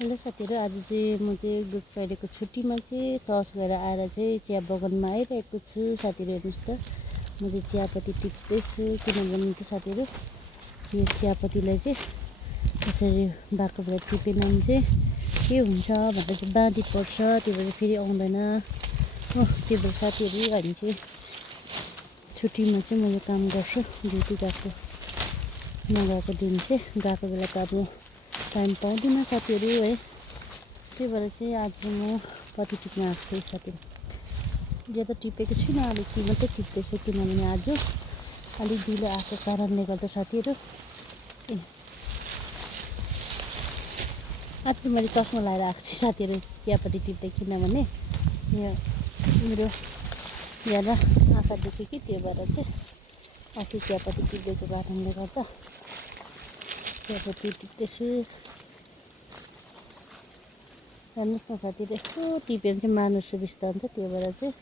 Hello साथीहरू, आज चाहिँ म चाहिँ गुड फ्राइडेको छुट्टीमा चाहिँ चर्च गएर आएर चाहिँ चिया बगानमा आइरहेको छु। साथीहरू हेर्नुहोस् त, म चाहिँ चियापत्ती टिप्दैछु। किनभने त साथीहरू यो चियापत्तीलाई चाहिँ यसरी बाकोबाट टिपेन भने चाहिँ के हुन्छ भनेर चाहिँ बाँधी पर्छ, त्यो भएर फेरि आउँदैन हो। त्यो भएर साथीहरू हामी चाहिँ छुट्टीमा चाहिँ मैले काम गर्छु। ड्युटी नगएको दिन चाहिँ गएको बेला त अब टाइम पाउँदिनँ साथीहरू है। त्यही भएर चाहिँ आज म पत्ती टिप्न आएको छु साथीहरू। यो त टिपेको छुइनँ, अलिक ती मात्रै टिप्दैछु किनभने आज अलिक ढिलो आएको कारणले गर्दा साथीहरू। आज त मैले चस्मा लगाएर आएको छु साथीहरू चियापत्ती टिप्दै, किनभने यो मेरो ज्यादा आँखा दुख्यो कि त्यो भएर चाहिँ अस्ति चियापत्ती टिप्दैको कारणले गर्दा चियापत्ती टिप्दैछु। हेर्नुहोस् न साथीहरू, यस्तो टिप्यो भने चाहिँ मार्नु सुविस्ता हुन्छ, त्यो भएर चाहिँ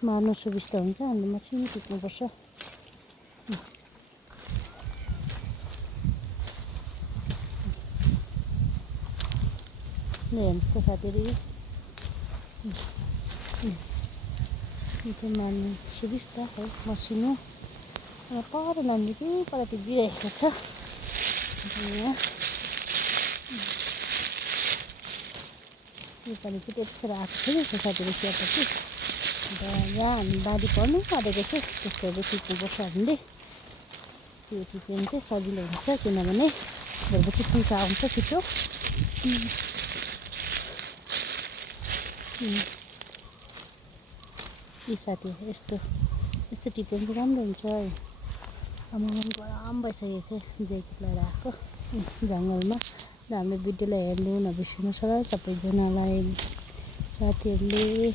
मार्नु सुविस्ता हुन्छ। अनि मसिनो टिप्नुपर्छ। हेर्नुहोस् त साथीहरू, यो चाहिँ मार्नु सुविस्ता है, मसिनो पर नानीले के पर टिपिरहेको छ। योपालि चाहिँ त्यति साह्रो आएको छैन साथीहरू चियापत्ती। अन्त यहाँ हामी बाँधी पर्नु परेको चाहिँ त्यस्तोहरू टिप्नुपर्छ हामीले। त्यो टिप्यो भने चाहिँ सजिलो हुन्छ, किनभने भोलिपछि सुल्का आउँछ छिटो। यी साथीहरू यस्तो टिप्यो भने चाहिँ राम्रो हुन्छ है। अब गरम भइसकेको छ, ज्याकेट लगाएर आएको जङ्गलमा। र हाम्रो भिडियोलाई हेर्नु नबिर्सिनुहोस् होला सबैजनालाई साथीहरूले।